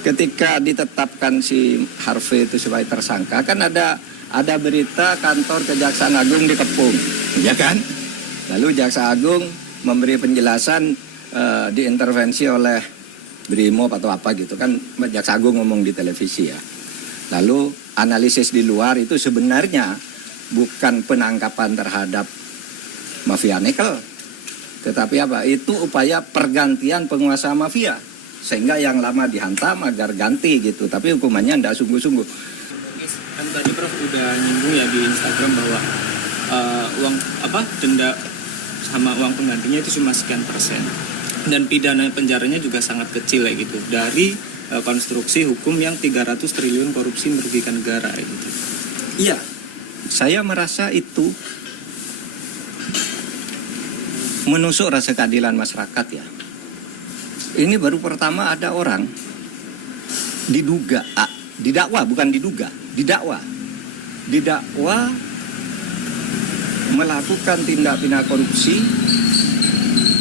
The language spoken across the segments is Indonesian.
ketika ditetapkan si Harvey itu sebagai tersangka, kan ada berita kantor Kejaksaan Agung dikepung, ya kan? Lalu Jaksa Agung memberi penjelasan diintervensi oleh Brimob atau apa gitu kan, Jaksa Agung ngomong di televisi ya. Lalu analisis di luar itu sebenarnya bukan penangkapan terhadap mafia nikel, tetapi apa? Itu upaya pergantian penguasa mafia, sehingga yang lama dihantam agar ganti gitu. Tapi hukumannya tidak sungguh-sungguh. Kan tadi Prof udah nyinggung ya di Instagram bahwa uang denda sama uang penggantinya itu cuma sekian persen, dan pidana penjaranya juga sangat kecil ya gitu, dari konstruksi hukum yang 300 triliun korupsi merugikan negara ya gitu. Iya, saya merasa itu menusuk rasa keadilan masyarakat ya. Ini baru pertama ada orang didakwa melakukan tindak pidana korupsi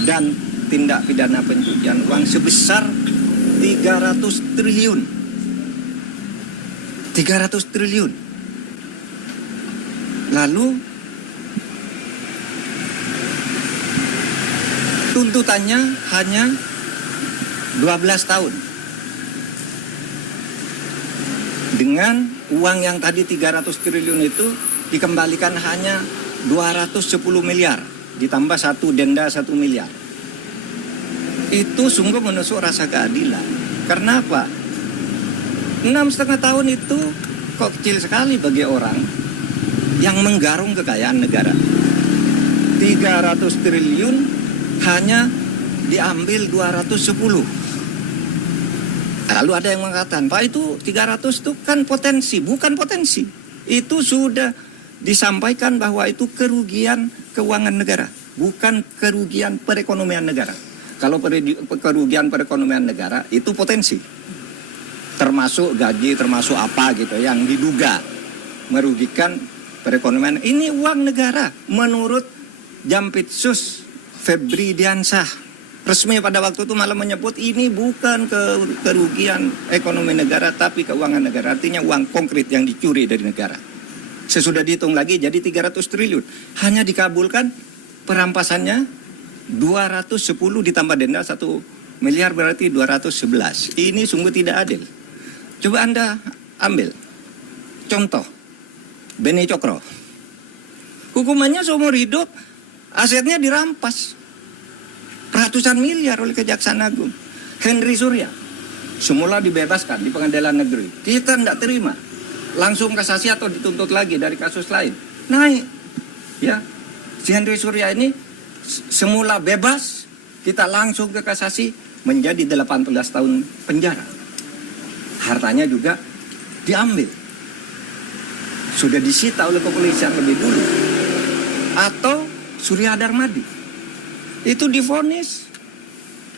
dan tindak pidana pencucian uang sebesar 300 triliun. 300 triliun. Lalu tuntutannya hanya 12 tahun. Dengan uang yang tadi 300 triliun itu dikembalikan hanya 210 miliar, ditambah satu denda 1 miliar. Itu sungguh menusuk rasa keadilan. Karena apa? 6,5 tahun itu kok kecil sekali bagi orang yang menggarung kekayaan negara. 300 triliun hanya diambil 210. Lalu ada yang mengatakan, Pak, itu 300 itu kan potensi. Bukan potensi. Itu sudah disampaikan bahwa itu kerugian keuangan negara, bukan kerugian perekonomian negara. Kalau kerugian perekonomian negara itu potensi, termasuk gaji, termasuk apa gitu yang diduga merugikan perekonomian. Ini uang negara menurut Jampitsus Febri Diansyah, resmi pada waktu itu malah menyebut ini bukan kerugian ekonomi negara tapi keuangan negara, artinya uang konkret yang dicuri dari negara. Sesudah dihitung lagi jadi 300 triliun. Hanya dikabulkan perampasannya 210 ditambah denda 1 miliar berarti 211. Ini sungguh tidak adil. Coba Anda ambil contoh Beni Cokro. Hukumannya seumur hidup, asetnya dirampas ratusan miliar oleh Kejaksaan Agung. Henry Surya semula dibebaskan di pengadilan negeri. Kita tidak terima. Langsung kasasi atau dituntut lagi dari kasus lain. Naik. Ya. Si Henry Surya ini semula bebas, kita langsung ke kasasi menjadi 18 tahun penjara. Hartanya juga diambil. Sudah disita oleh kepolisian lebih dulu. Atau Surya Darmadi. Itu divonis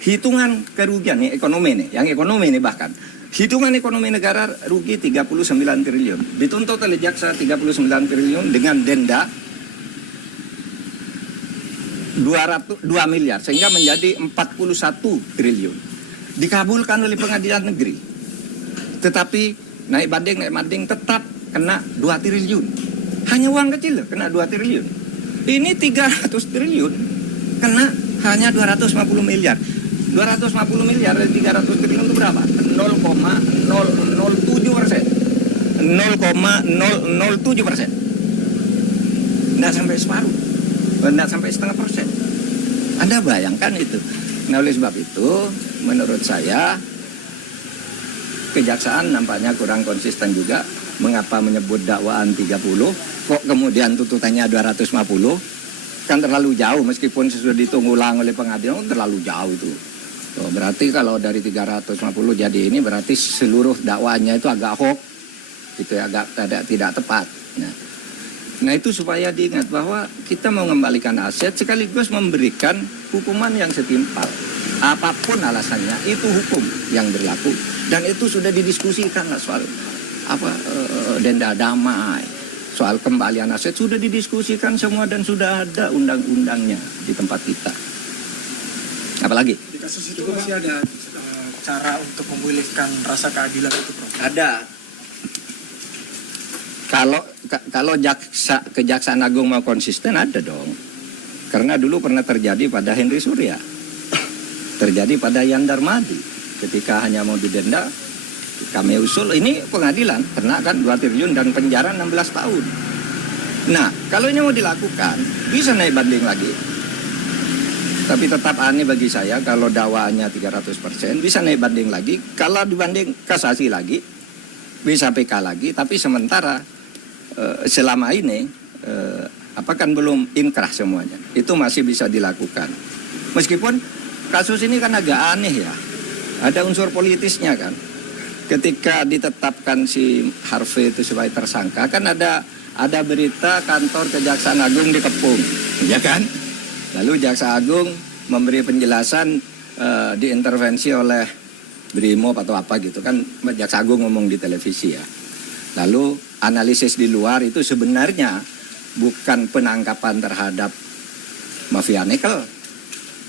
hitungan kerugian nih ekonomi nih, yang ekonomi nih bahkan. Hitungan ekonomi negara rugi 39 triliun. Dituntut oleh jaksa 39 triliun dengan denda 2 miliar. Sehingga menjadi 41 triliun. Dikabulkan oleh pengadilan negeri. Tetapi naik banding tetap kena 2 triliun. Hanya uang kecil loh, kena 2 triliun. Ini 300 triliun kena hanya 250 miliar. 250 miliar dari 300 triliun itu berapa? 0,007%. 0,007%. Tidak sampai separuh. Tidak sampai setengah persen. Anda bayangkan itu. Nah, oleh sebab itu, menurut saya, Kejaksaan nampaknya kurang konsisten juga. Mengapa menyebut dakwaan 30, kok kemudian tuntutannya 250? Kan terlalu jauh, meskipun sudah ditunggu ulang oleh pengadilan, terlalu jauh itu. Oh, berarti kalau dari 350 jadi ini berarti seluruh dakwaannya itu agak hoax, gitu ya, agak tidak tepat. Nah itu supaya diingat bahwa kita mau mengembalikan aset sekaligus memberikan hukuman yang setimpal. Apapun alasannya itu hukum yang berlaku dan itu sudah didiskusikan lah soal denda damai, soal kembalian aset sudah didiskusikan semua dan sudah ada undang-undangnya di tempat kita. Apalagi? Di kasus itu masih ada cara untuk memulihkan rasa keadilan itu, Prof? Ada. Kalau Kejaksaan Agung mau konsisten, ada dong. Karena dulu pernah terjadi pada Henry Surya, terjadi pada Yan Darmadi, ketika hanya mau didenda, kami usul ini pengadilan, kena kan 2 triliun dan penjara 16 tahun. Nah, kalau ini mau dilakukan, bisa naik banding lagi. Tapi tetap aneh bagi saya kalau dakwaannya 300%, bisa naik banding lagi. Kalau dibanding kasasi lagi, bisa PK lagi. Tapi sementara selama ini kan belum inkrah semuanya. Itu masih bisa dilakukan. Meskipun kasus ini kan agak aneh ya. Ada unsur politisnya kan. Ketika ditetapkan si Harvey itu sebagai tersangka, kan ada berita kantor Kejaksaan Agung dikepung, ya kan? Lalu Jaksa Agung memberi penjelasan diintervensi oleh Brimob atau apa gitu kan. Jaksa Agung ngomong di televisi ya. Lalu analisis di luar itu sebenarnya bukan penangkapan terhadap mafia nikel,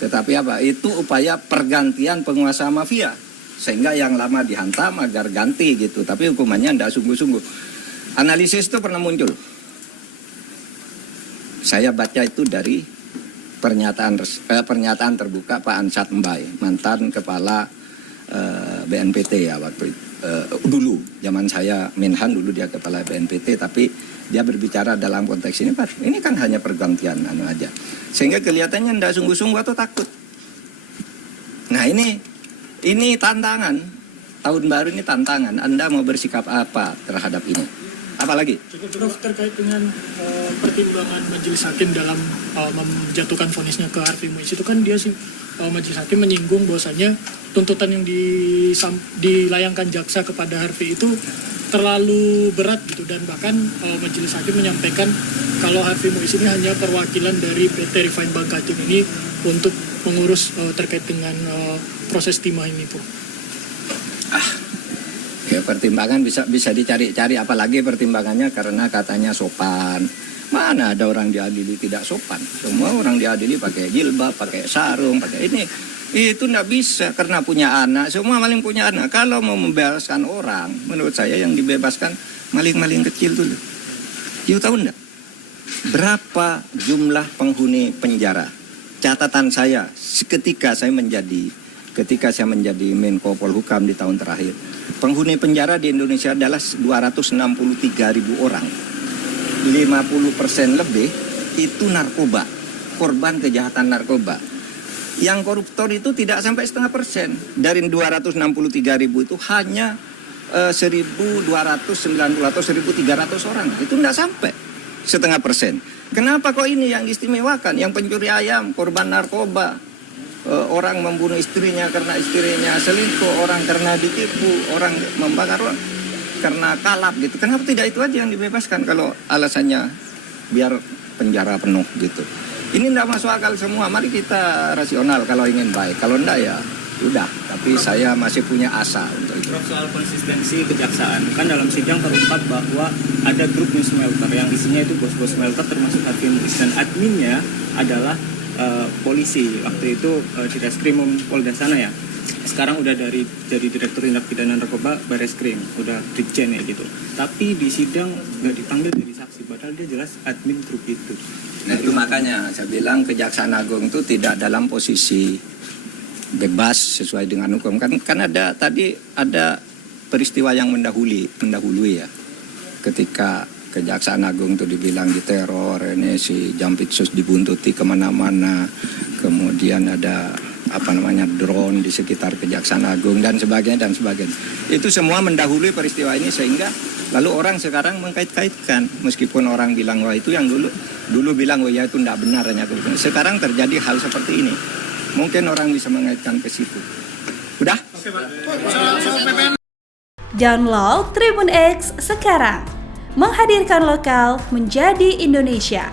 tetapi apa? Itu upaya pergantian penguasa mafia. Sehingga yang lama dihantam agar ganti gitu. Tapi hukumannya tidak sungguh-sungguh. Analisis itu pernah muncul. Saya baca itu dari pernyataan terbuka Pak Ansat Mbai, mantan kepala BNPT ya waktu itu. Dulu, zaman saya Menhan dulu dia kepala BNPT, tapi dia berbicara dalam konteks ini, Pak, ini kan hanya pergantian aja. Sehingga kelihatannya tidak sungguh-sungguh atau takut. Nah ini tantangan, tahun baru ini tantangan, Anda mau bersikap apa terhadap ini? Apalagi? Prof, terkait dengan pertimbangan majelis hakim dalam menjatuhkan vonisnya ke Harvey Muiz itu kan dia majelis hakim menyinggung bahwasanya tuntutan yang dilayangkan jaksa kepada Harvey itu terlalu berat gitu, dan bahkan majelis hakim menyampaikan kalau Harvey Muiz ini hanya perwakilan dari PT Refine Bank Kacung ini untuk mengurus terkait dengan proses timah ini, Prof. Ya, pertimbangan bisa dicari-cari, apalagi pertimbangannya karena katanya sopan. Mana ada orang diadili tidak sopan? Semua orang diadili pakai jilbab, pakai sarung, pakai ini. Itu tidak bisa karena punya anak. Semua maling punya anak. Kalau mau membebaskan orang, menurut saya yang dibebaskan maling-maling kecil dulu. You tahu enggak? Berapa jumlah penghuni penjara? Catatan saya ketika saya menjadi Menko Polhukam di tahun terakhir, penghuni penjara di Indonesia adalah 263.000 orang. 50% lebih itu narkoba, korban kejahatan narkoba. Yang koruptor itu tidak sampai 0,5%. Dari 263.000 itu hanya 1.290 atau 1.300 orang. Itu tidak sampai 0,5%. Kenapa kok ini yang istimewakan? Yang pencuri ayam, korban narkoba, orang membunuh istrinya karena istrinya selingkuh, orang karena ditipu, orang membakar orang karena kalap gitu. Kenapa tidak itu aja yang dibebaskan kalau alasannya biar penjara penuh gitu? Ini tidak masuk akal semua. Mari kita rasional kalau ingin baik. Kalau enggak ya udah. Tapi saya masih punya asa untuk itu. Prof, soal konsistensi kejaksaan, kan dalam sidang terungkap bahwa ada grupnya smelter yang isinya itu bos-bos smelter termasuk Harvey Muiz, dan adminnya adalah polisi. Waktu itu di Reskrim Polda sana ya. Sekarang udah dari Direktur Tindak Pidana Narkoba Bareskrim, udah Brigjen ya gitu. Tapi di sidang nggak dipanggil jadi saksi, padahal dia jelas admin grup itu. Nah itu makanya saya bilang Kejaksaan Agung itu tidak dalam posisi bebas sesuai dengan hukum. Kan ada peristiwa yang mendahului ya. Ketika Kejaksaan Agung itu dibilang diteror, ini si Jampitsus dibuntuti kemana-mana, kemudian ada drone di sekitar Kejaksaan Agung dan sebagainya. Itu semua mendahului peristiwa ini sehingga lalu orang sekarang mengkait-kaitkan, meskipun orang bilang wah itu yang dulu bilang wah ya itu tidak benar, sekarang terjadi hal seperti ini. Mungkin orang bisa mengaitkan ke situ. Udah? Download Tribun X sekarang. Menghadirkan lokal menjadi Indonesia.